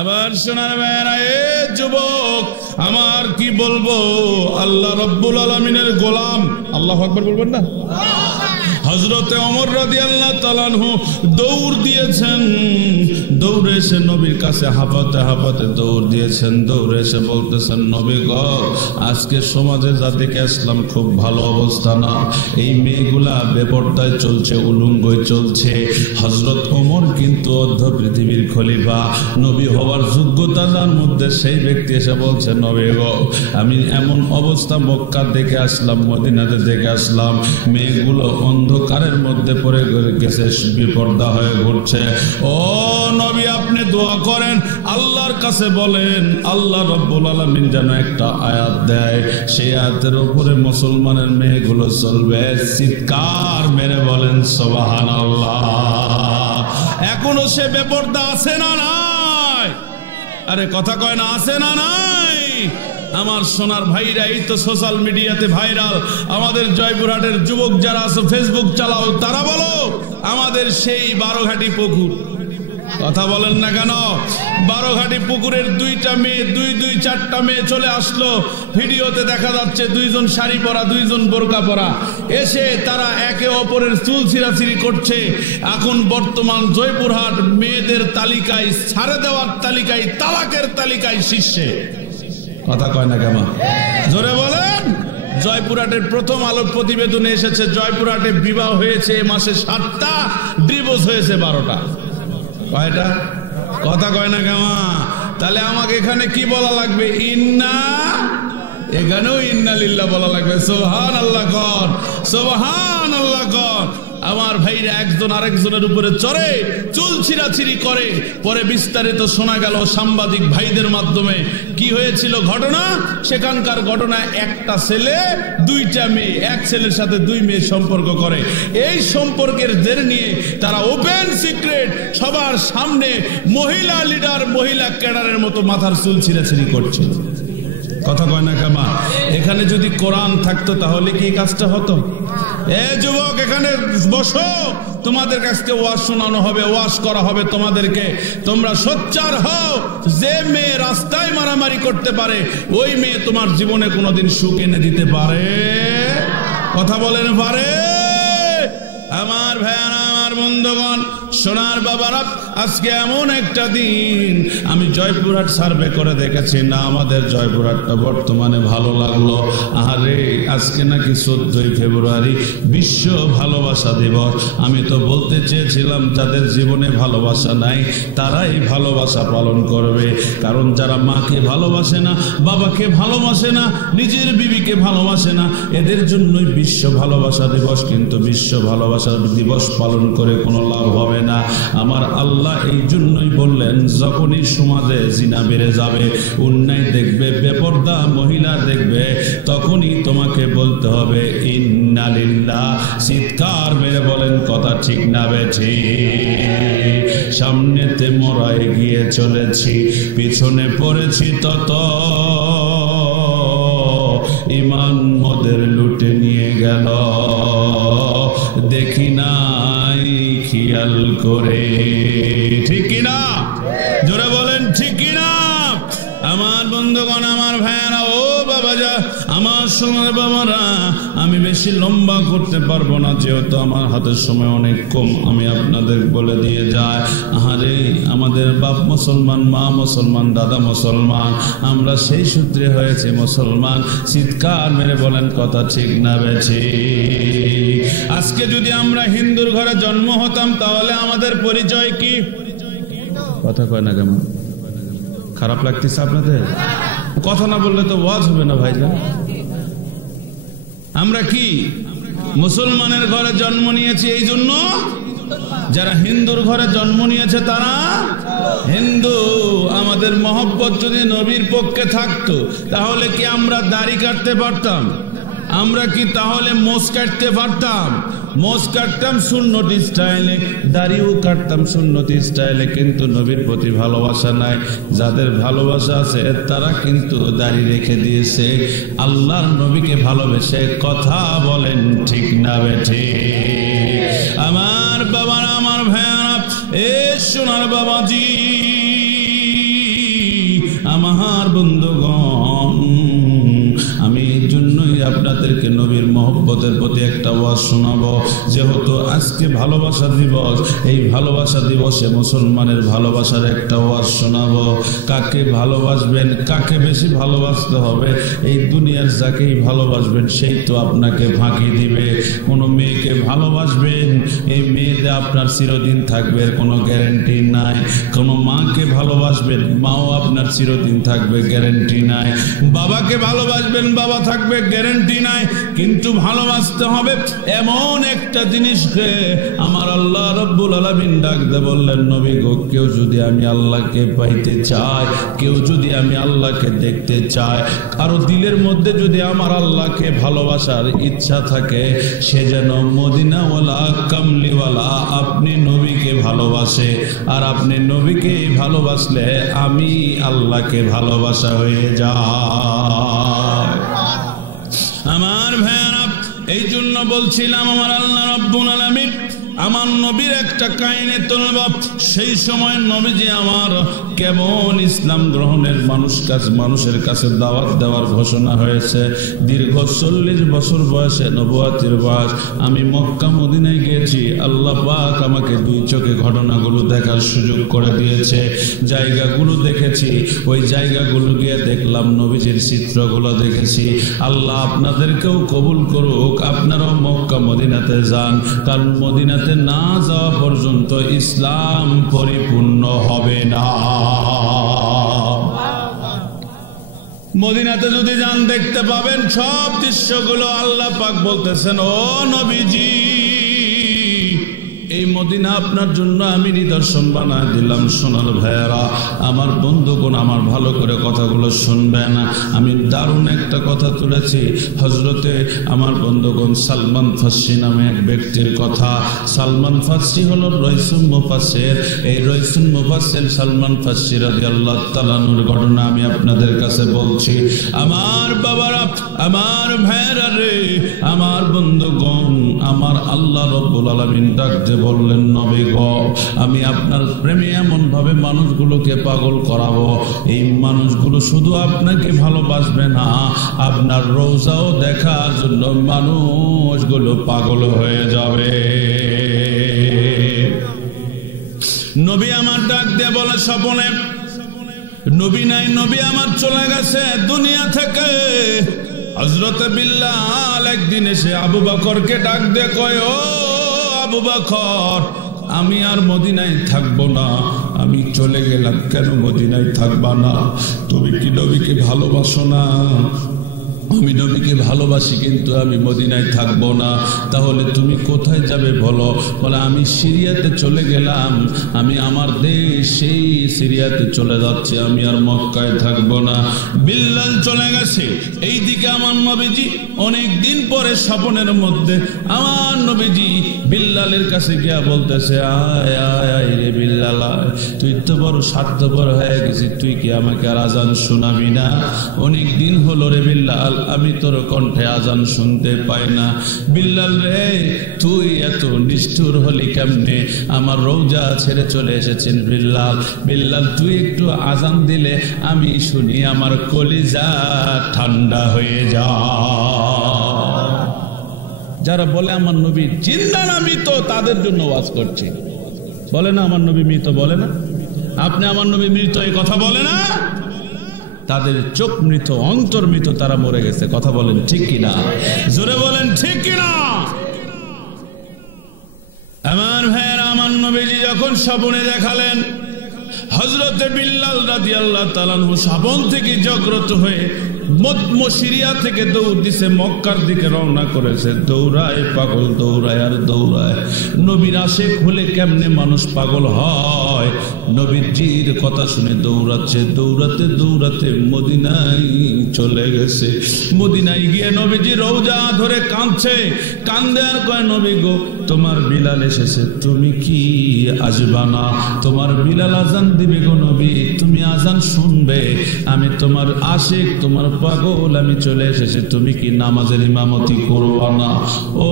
আবার শোনার ভাইরা, এ যুবক আমার কি বলবো, আল্লাহ রব্বুল আলামিনের গোলাম, আল্লাহু আকবার বলবেন না? হযরতে ওমর রাদিয়াল্লাহু তাআলা আনহু দৌড় দিয়েছেন, দৌড়ে এসে নবীর কাছে হাঁপাতে হাঁপাতে দৌড় দিয়েছেন, দৌড়ে এসে বলতেছেন, নবী গো, আজকে সমাজে যা দেখে আসলাম খুব ভালো অবস্থা না, এই মেয়েগুলা বেপরদায় চলছে, উলঙ্গই চলছে। হযরত ওমর কিন্তু অর্ধ পৃথিবীর খলিফা, নবী হওয়ার যোগ্যতা যার মধ্যে, সেই ব্যক্তি এসে বলছে, নবী গো, আমি এমন অবস্থা মক্কা দেখে আসলাম, মদিনাতে দেখে আসলাম, মেয়েগুলো অন্ধকারের মধ্যে পড়ে গেছে, বিপর্দা হয়ে ঘুরছে। ও নবী, আপনি দোয়া করেন, আল্লাহর কাছে বলেন, আল্লাহ রব্বুল আলামিন যেন একটা আয়াত দেয়, সেই আয়াতের উপরে মুসলমানের মেয়েগুলো চলবে। চিৎকার মেরে বলেন সুবহানাল্লাহ। এখনো সে বেপর্দা আছে না নাই? আরে কথা কয় না, আছে না নাই? আমার সোনার ভাইরা, এই তো সোশ্যাল মিডিয়াতে ভাইরাল, আমাদের জয়পুরহাটের যুবক যারা আছে, ফেসবুক চালাও, তারা বলো আমাদের সেই বারোঘাটি পুকুর, কথা বলেন না কেন? বারোঘাটি পুকুরের দুইটা মেয়ে, দুই চারটা মেয়ে চলে আসলো, ভিডিওতে দেখা যাচ্ছে দুইজন শাড়ি পরা, দুইজন বোরকা পরা, এসে তারা একে অপরের চুল ছিঁড়াছিঁড়ি করছে। এখন বর্তমান জয়পুরহাট মেয়েদের তালিকায়, ছাড়ে দেওয়ার তালিকায়, তালাকের তালিকায় শীর্ষে। কথা কয় না কেমন? জোরে বলেন। জয়পুরহাটের প্রথম আলোর প্রতিবেদনে এসেছে, জয়পুরহাটে বিবাহ হয়েছে এ মাসে 7টা, ডিভোর্স হয়েছে 12টা। কয়টা? কথা কয় না কেমন? তাহলে আমাকে এখানে কি বলা লাগবে? ইন্না, এখানেও ইন্না লিল্লাহ বলা লাগবে। সুবহানাল্লাহ কর, সুবহানাল্লাহ কর। আমার ভাইরা একজন আরেকজনের উপরে চড়ে চুল ছিঁড়াছিঁড়ি করে, পরে বিস্তারিত শোনা গেল সাংবাদিক ভাইদের মাধ্যমে কি হয়েছিল ঘটনা। সেখানকার ঘটনায় একটা ছেলে, 2টা মেয়ে, এক ছেলের সাথে 2 মেয়ে সম্পর্ক করে। এই সম্পর্কের জের নিয়ে তারা ওপেন সিক্রেট সবার সামনে মহিলা লিডার, মহিলা ক্যাডারের মতো মাথার চুল ছিঁড়াছিঁড়ি করছে। কথা কয় না কামা? এখানে যদি কোরআন থাকতো তাহলে কি কাজটা হতো? এ যুবক, এখানে বসো, তোমাদের কাছে ওয়াজ শোনানো হবে, ওয়াজ করা হবে তোমাদেরকে। তোমরা সোচ্চার হও, যে মেয়ে রাস্তায় মারামারি করতে পারে, ওই মেয়ে তোমার জীবনে কোনোদিন সুখ এনে দিতে পারে? কথা বলেন পারে? আমার ভাইয়ারা, আমার বন্ধুগণ, সোনার বাবারা, আজকে এমন একটা দিন, আমি জয়পুরহাট সার্ভে করে দেখেছি না, আমাদের জয়পুরহাটটা বর্তমানে ভালো লাগলো। আরে আজকে নাকি 14ই ফেব্রুয়ারি বিশ্ব ভালোবাসা দিবস। আমি তো বলতে চেয়েছিলাম যাদের জীবনে ভালোবাসা নাই তারাই ভালোবাসা পালন করবে, কারণ যারা মাকে ভালোবাসে না, বাবাকে ভালোবাসে না, নিজের বিবিকে ভালোবাসে না, এদের জন্যই বিশ্ব ভালোবাসা দিবস। কিন্তু বিশ্ব ভালোবাসা দিবস পালন করে কোনো লাভ হবে না। আমার আল্লাহ এই জন্যই বললেন, যখনই সমাজে জিনা বেড়ে যাবে, অন্যায় দেখবে, বেপরদা মহিলা দেখবে, তখনই তোমাকে বলতে হবে ইন্না লিল্লাহ। চিৎকার মেরে বলেন কথা ঠিক না বেঠি? সামনেতে মোরা এগিয়ে চলেছি, পিছনে পড়েছি তত, ইমান মোদের লুটে নিয়ে গেল, দেখি নাই খেয়াল করে। ঠিক কিনা? জোরে বলেন ঠিক কিনা? আমার বন্ধুগণ, আমার ভাইয়ারা, ও বাবা যা, আমার সোনার বাবারা, আমি বেশি লম্বা করতে পারবো না, যেহেতু আমার হাতের সময় অনেক কম। আমি আপনাদের বলে দিয়ে যাই, আরে আমাদের বাপ মুসলমান, মা মুসলমান, দাদা মুসলমান, আমরা সেই সূত্রে হয়েছে মুসলমান। চিৎকার মেরে বলেন কথা ঠিক না বেঠি? আজকে যদি আমরা হিন্দুর ঘরে জন্ম হতাম তাহলে আমাদের পরিচয় কি? কথা কয় না কেমন? খারাপ লাগতেছে আপনাদের? কথা না বললে তো ওয়াজ হবে না ভাইজান। আমরা কি মুসলমানের ঘরে জন্ম নিয়েছি, এই জন্য যারা হিন্দুর ঘরে জন্ম নিয়েছে তারা হিন্দু। আমাদের মহব্বত যদি নবীর পক্ষে থাকতো তাহলে কি আমরা দাড়ি কাটতে পারতাম? আমরা কি তাহলে মোষ কাটতে পারতাম? মোষ কাটতাম সুন্নতি স্টাইলে, দাড়িও কাটতাম সুন্নতি স্টাইলে, কিন্তু নবীর প্রতি ভালোবাসা নাই। যাদের ভালোবাসা আছে তারা কিন্তু দাড়ি রেখে দিয়েছে আল্লাহর নবীকে ভালোবেসে। কথা বলেন ঠিক না বেঠি? আমার বাবারা, আমার ভাইয়ারা, এ সোনার বাবাজি, আমার বন্ধুগণ, আমি এই জন্যই আপনাদেরকে নবীর মহব্বতের প্রতি একটা ওয়াজ শোনাবো। যেহেতু আজকে ভালোবাসা দিবস, এই ভালোবাসা দিবসে মুসলমানের ভালোবাসার একটা ওয়াজ শোনাবো। কাকে ভালোবাসবেন, কাকে বেশি ভালোবাসতে হবে, এই দুনিয়ার যাকেই ভালোবাসবেন সেই তো আপনাকে ফাঁকি দিবে। কোনো মেয়েকে ভালোবাসবেন, এই মেয়েতে আপনার চিরদিন থাকবে কোনো গ্যারেন্টি নাই। কোনো মাকে ভালোবাসবেন, মাও আপনার চিরদিন থাকবে, গ্যারেন্টি নাই। বাবাকে ভালোবাসবেন, বাবা থাকবে, গ্যারেন্টি নাই। কিন্তু ভালোবাসতে হবে এমন একটা জিনিসকে আমার আল্লাহ রাব্বুল আলামিন ডাক দিয়ে বললেন, নবী গো, কেউ যদি আমি আল্লাহকে পাইতে চাই, কেউ যদি আমি আল্লাহকে দেখতে চাই, কারো দিলের মধ্যে যদি আমার আল্লাহকে ভালোবাসার ইচ্ছা থাকে, সে যেন মদিনাওয়ালা কামলিওয়ালা আপনি নবীকে ভালোবাসে। আর আপনি নবীকে ভালোবাসলে আমি আল্লাহকে ভালোবাসা হয়ে যায়। আমার ভাইরা, এই জন্য বলছিলাম আমার আল্লাহ রাব্বুল আলামিন আমার নবীর একটা কাহিনী তুলব। সেই সময় নবীজি আমার কেমন ইসলাম গ্রহণের মানুষের কাছে দাওয়াত দেওয়ার ঘোষণা হয়েছে। দীর্ঘ 40 বছর বয়সে, নবুয়তের বয়স, আমি মক্কা মদিনায় গিয়েছি। আল্লাহ পাক আমাকে 2 চোখে ঘটনাগুলো দেখার সুযোগ করে দিয়েছে। জায়গাগুলো দেখেছি, ওই জায়গাগুলো গিয়ে দেখলাম, নবীজির চিত্রগুলো দেখেছি। আল্লাহ আপনাদেরকেও কবুল করুক, আপনারাও মক্কা মদিনাতে যান, কারণ মদিনাতে না যাওয়া পর্যন্ত ইসলাম পরিপূর্ণ হবে না। মদিনাতে যদি যান দেখতে পাবেন সব দৃশ্যগুলো। আল্লাহ পাক বলতেছেন, ও নবীজি, এই মদিনা আপনার জন্য আমি নিদর্শন বানায় দিলাম। সোনার ভাইয়েরা, আমার বন্ধুগণ, আমার ভালো করে কথাগুলো শুনবেন। আমি দারুণ একটা কথা তুলেছি, হজরতে আমার বন্ধুগণ সালমান ফার্সি নামে এক ব্যক্তির কথা। সালমান ফার্সি হলো রইসুল মুফাসসির। এই রইসুল মুফাসসির সালমান ফার্সি রাদিয়াল্লাহু তাআলা আনহুর ঘটনা আমি আপনাদের কাছে বলছি। আমার বাবারা, আমার ভাইয়েরা রে, আমার বন্ধুগণ, আমার আল্লাহ রাব্বুল আলামিন ডাকতে বললেন, নবী গো, আমি আপনার প্রেমে এমন ভাবে মানুষগুলোকে পাগল করাবো, এই মানুষগুলো শুধু আপনাকে ভালোবাসবে না, আপনার রওজাও দেখার জন্য মানুষগুলো পাগল হয়ে যাবে। নবী আমার ডাক দিয়ে বলে স্বপনে, নবী নাই, নবী আমার চলে গেছে দুনিয়া থেকে। হযরতে বিল্লাল একদিন এসে আবু বকরকে ডাক দিয়ে কয়, ও আবু বকর, আমি আর মদিনায় থাকবো না, আমি চলে গেলাম। কেন মদিনায় থাকবা না? তুমি কি নবীকে ভালোবাসো না? আমি নবীকে ভালোবাসি, কিন্তু আমি মদিনায় থাকবো না। তাহলে তুমি কোথায় যাবে বলো? বলে, আমি সিরিয়াতে চলে গেলাম, আমি আমার দেশ সেই সিরিয়াতে চলে যাচ্ছে, আমি আর মক্কায় থাকবো না। বিল্লাল চলে গেছে, এইদিকে আমার নবীজি অনেক দিন পরে স্বপ্নের মধ্যে আমার নবীজি বিল্লালের কাছে গিয়া বলতেছে, আয় আয় আয় রে বিল্লাল, তুই তো বড় স্বার্থপর হয়ে গেছিস, তুই কি আমাকে আর আজান শোনাবি না? অনেক দিন হলো রে বিল্লাল, আমি তোর কণ্ঠে আজান শুনতে পাই না। বিল্লাল রে, তুই এত নিষ্ঠুর হলি কেমনে? আমার রওজা ছেড়ে চলে এসেছেন বিল্লাল। বিল্লাল, তুই একটু আজান দিলে আমি শুনি, আমার কলিজা ঠান্ডা হয়ে যায়। যারা বলে আমার নবী জিন্দা না মৃত, তাদের জন্য ওয়াজ করছি। বলে না আমার নবী মৃত, বলে না আপনি আমার নবী মৃত, এই কথা বলে না? তাদের চোখ মৃত, অন্তর মৃত, তারা মরে গেছে। কথা বলেন ঠিক কিনা? জোরে বলেন ঠিক কিনা? আমার ভাইয়েরা, আমার নবীজি যখন স্বপ্নে দেখালেন, হযরতে বিল্লাল রাদিয়াল্লাহু তাআলা আনহু স্বপ্ন থেকে জাগ্রত হয়ে সিরিয়া থেকে দৌড় দিছে, মক্কার দিকে রওনা করেছে। দৌড়ায় পাগল, দৌড়ায় আর দৌড়ায়। নবীর আশেক হলে কেমনে মানুষ পাগল হয়? নবীজির কথা শুনে দৌড়াচ্ছে, দৌড়াতে দৌড়াতে মদিনায় চলে গেছে। মদিনায় গিয়ে নবীজি রওজা ধরে কাঁদছে, কান্দে আর কয়, নবী গো, তোমার বিলাল এসেছে, তুমি কি আসবা না? তোমার বিলাল আজান দিবে গো নবী, তুমি আজান আজান শুনবে, আমি তোমার আশিক, তোমার পাগল, আমি চলে এসেছি, তুমি কি নামাজের ইমামতি করবা না? ও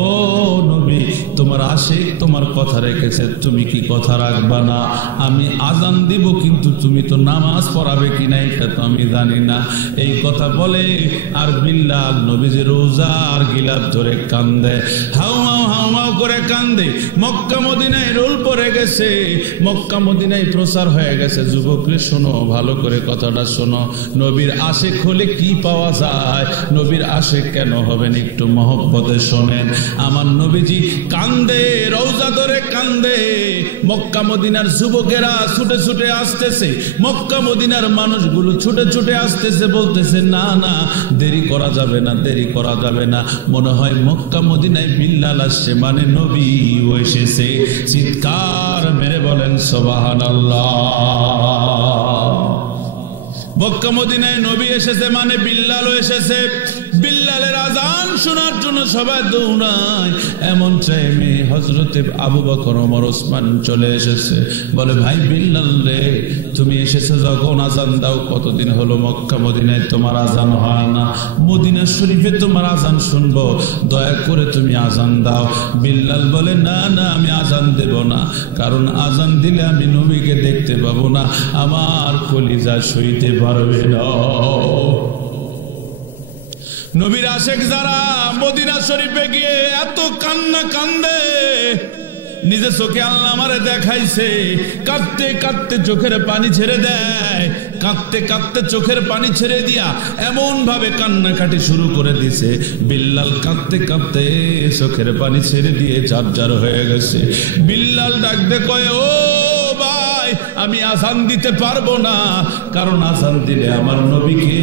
নবী, তোমার আশিক তোমার কথা রেখেছে, তুমি কি কথা রাখবা না? আমি আজান দিব, কিন্তু তুমি তো নামাজ পড়াবে কিনা এটা তো আমি জানি না। এই কথা বলে আর বিল্লাল নবীজির রোজা আর গিলাফ ধরে কান্দে, হাউমাউ হাউমাউ করে কান্দে। মক্কা মদিনায় রোল পড়ে গেছে, মক্কা মদিনায় প্রচার হয়ে গেছে। যুবকরে শোনো, ভালো করে কথাটা শোনো, নবীর আশিক হলে কি পাওয়া যায়, নবীর আশিক কেন হবেন, একটু মহব্বতে শোনেন। আমার নবীজি কান্দে, রওজা ধরে কান্দে। মক্কা মদিনার যুবকেরা ছুটে ছুটে আসতেছে, মক্কা মদিনার মানুষগুলো ছুটে ছুটে আসতেছে, বলতেছে না না, দেরি করা যাবে না, দেরি করা যাবে না, মনে হয় মক্কা মদিনায় বিল্লাল আসছে, মানে নবী এসেছে। চিৎকার মেরে বলেন সুবহানাল্লাহ। মক্কা মদিনায় নবী এসেছে মানে বিল্লালও এসেছে। বিল্লালের আজান শোনার জন্য সবাই দৌড়ায়। এমন টাইমে হযরতে আবু বকর, ওমর, ওসমান চলে এসেছে। বলে, ভাই বিল্লাল রে, তুমি এসেছো যখন আজান দাও। কতদিন হলো মক্কা মদিনায় তোমার আজান হয় না, মদিনা শরীফে তোমার আজান শুনবো, দয়া করে তুমি আজান দাও। বিল্লাল বলে, না না, আমি আজান দেব না, কারণ আজান দিলে আমি নবীকে দেখতে পাবো না, আমার কলিজা সইতে পারবে না। নবীর আশিক যারা মদিনা শরীফে গিয়ে এত কান্না কান্দে, নিজে চোখে আল্লাহ আমারে দেখাইছে, কাঁদতে কাঁদতে চোখের পানি ছেড়ে দেয়, কাঁদতে কাঁদতে চোখের পানি ছেড়ে দিয়া এমন ভাবে কান্নাকাটি শুরু করে দিছে। বিল্লাল কাঁদতে কাঁদতে চোখের পানি ছেড়ে দিয়ে ঝরঝর হয়ে গেছে। বিল্লাল ডাকতে কয়, ও ভাই, আমি আজান দিতে পারবো না, কারণ আজান দিলে আমার নবীকে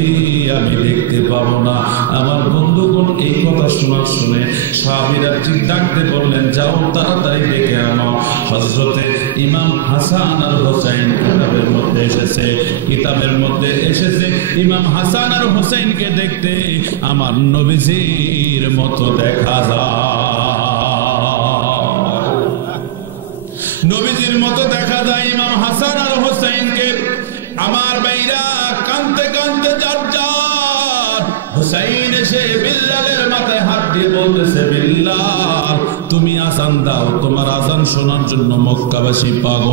আমি দেখতে পাবো না। আমার বন্ধুগণ, এই কথা শোনার শুনে সাহাবীরা ঠিক ডাকতে বললেন, যাও তাড়াতাড়ি ডেকে আনো হযরতে ইমাম হাসান আর হোসেন। কিতাবের মধ্যে এসেছে, কিতাবের মধ্যে এসেছে ইমাম হাসান আর হোসেনকে দেখতে আমার নবীজির মতো দেখা যায়, নবীজির মতো দেখা যায় ইমাম হাসান আর হোসেনকে। আমার ভাইরা কাঁদতে কাঁদতে যার হোসেন এসে বিল্লালের মাথায় হাত দিয়ে বলতেছে, বিল্লাল তুমি আজান দাও, তোমার আজান শোনার জন্য মক্কাবাসী পাগল।